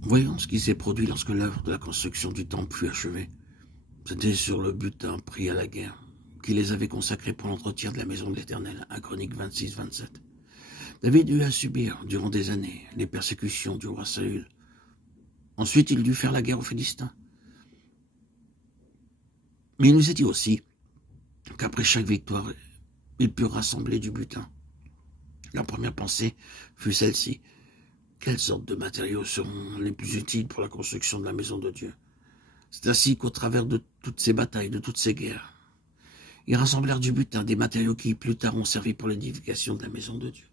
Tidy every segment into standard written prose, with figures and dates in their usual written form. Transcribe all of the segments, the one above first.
Voyons ce qui s'est produit lorsque l'œuvre de la construction du temple fut achevée. C'était sur le butin pris à la guerre, qui les avait consacrés pour l'entretien de la maison de l'Éternel, 1 Chroniques 26-27. David eut à subir, durant des années, les persécutions du roi Saül. Ensuite, il dut faire la guerre aux Philistins. Mais il nous a dit aussi qu'après chaque victoire, ils purent rassembler du butin. Leur première pensée fut celle-ci. Quelles sortes de matériaux seront les plus utiles pour la construction de la maison de Dieu? C'est ainsi qu'au travers de toutes ces batailles, de toutes ces guerres, ils rassemblèrent du butin, des matériaux qui plus tard ont servi pour l'édification de la maison de Dieu.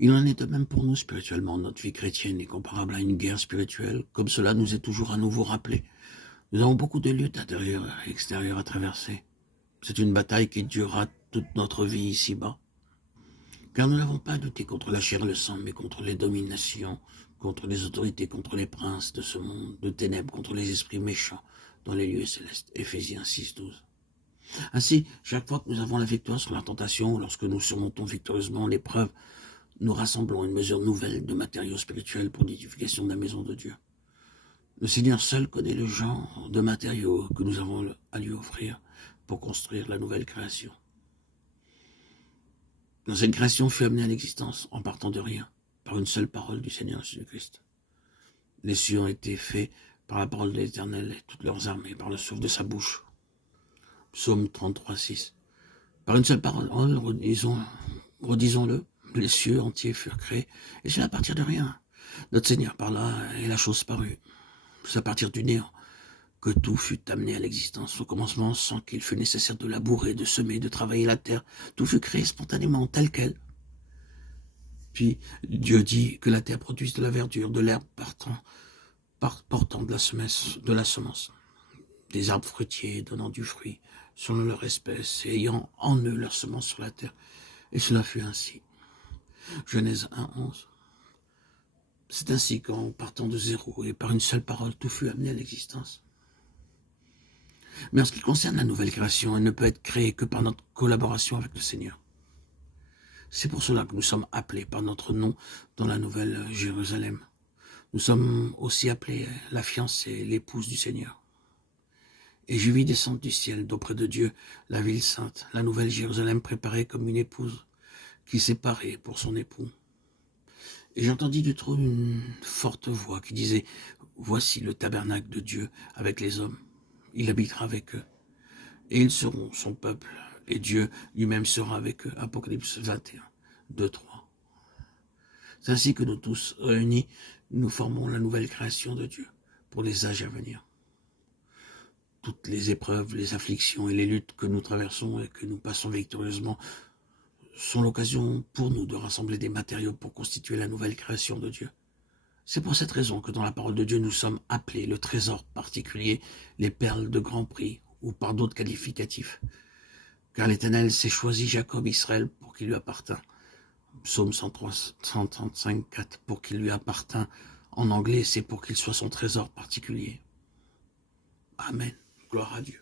Il en est de même pour nous spirituellement. Notre vie chrétienne est comparable à une guerre spirituelle, comme cela nous est toujours à nouveau rappelé. Nous avons beaucoup de luttes intérieures et extérieures à traverser. C'est une bataille qui durera toute notre vie ici-bas. Car nous n'avons pas à lutter contre la chair et le sang, mais contre les dominations, contre les autorités, contre les princes de ce monde de ténèbres, contre les esprits méchants dans les lieux célestes. Éphésiens 6-12. Ainsi, chaque fois que nous avons la victoire sur la tentation, ou lorsque nous surmontons victorieusement l'épreuve, nous rassemblons une mesure nouvelle de matériaux spirituels pour l'édification de la maison de Dieu. Le Seigneur seul connaît le genre de matériaux que nous avons à lui offrir pour construire la nouvelle création. Cette création fut amenée à l'existence en partant de rien, par une seule parole du Seigneur Jésus-Christ. Les cieux ont été faits par la parole de l'Éternel et toutes leurs armées, par le souffle de sa bouche. Psaume 33-6. Par une seule parole, redisons-le, les cieux entiers furent créés, et c'est à partir de rien. Notre Seigneur parla et la chose parut. C'est à partir du néant que tout fut amené à l'existence. Au commencement, sans qu'il fût nécessaire de labourer, de semer, de travailler la terre, tout fut créé spontanément, tel quel. Puis Dieu dit que la terre produise de la verdure, de l'herbe portant de la semence, des arbres fruitiers donnant du fruit, selon leur espèce, et ayant en eux leur semence sur la terre. Et cela fut ainsi. Genèse 1-11. C'est ainsi qu'en partant de zéro et par une seule parole, tout fut amené à l'existence. Mais en ce qui concerne la nouvelle création, elle ne peut être créée que par notre collaboration avec le Seigneur. C'est pour cela que nous sommes appelés par notre nom dans la nouvelle Jérusalem. Nous sommes aussi appelés la fiancée, l'épouse du Seigneur. Et je vis descendre du ciel, d'auprès de Dieu, la ville sainte, la nouvelle Jérusalem préparée comme une épouse qui s'est parée pour son époux. Et j'entendis du trône une forte voix qui disait « Voici le tabernacle de Dieu avec les hommes. Il habitera avec eux. Et ils seront son peuple. Et Dieu lui-même sera avec eux. » Apocalypse 21, 2, 3. C'est ainsi que nous tous, réunis, nous formons la nouvelle création de Dieu pour les âges à venir. Toutes les épreuves, les afflictions et les luttes que nous traversons et que nous passons victorieusement sont l'occasion pour nous de rassembler des matériaux pour constituer la nouvelle création de Dieu. C'est pour cette raison que dans la parole de Dieu, nous sommes appelés le trésor particulier, les perles de grand prix, ou par d'autres qualificatifs. Car l'Éternel s'est choisi Jacob, Israël, pour qu'il lui appartint. Psaume 135, 4, pour qu'il lui appartint. En anglais, c'est pour qu'il soit son trésor particulier. Amen. Gloire à Dieu.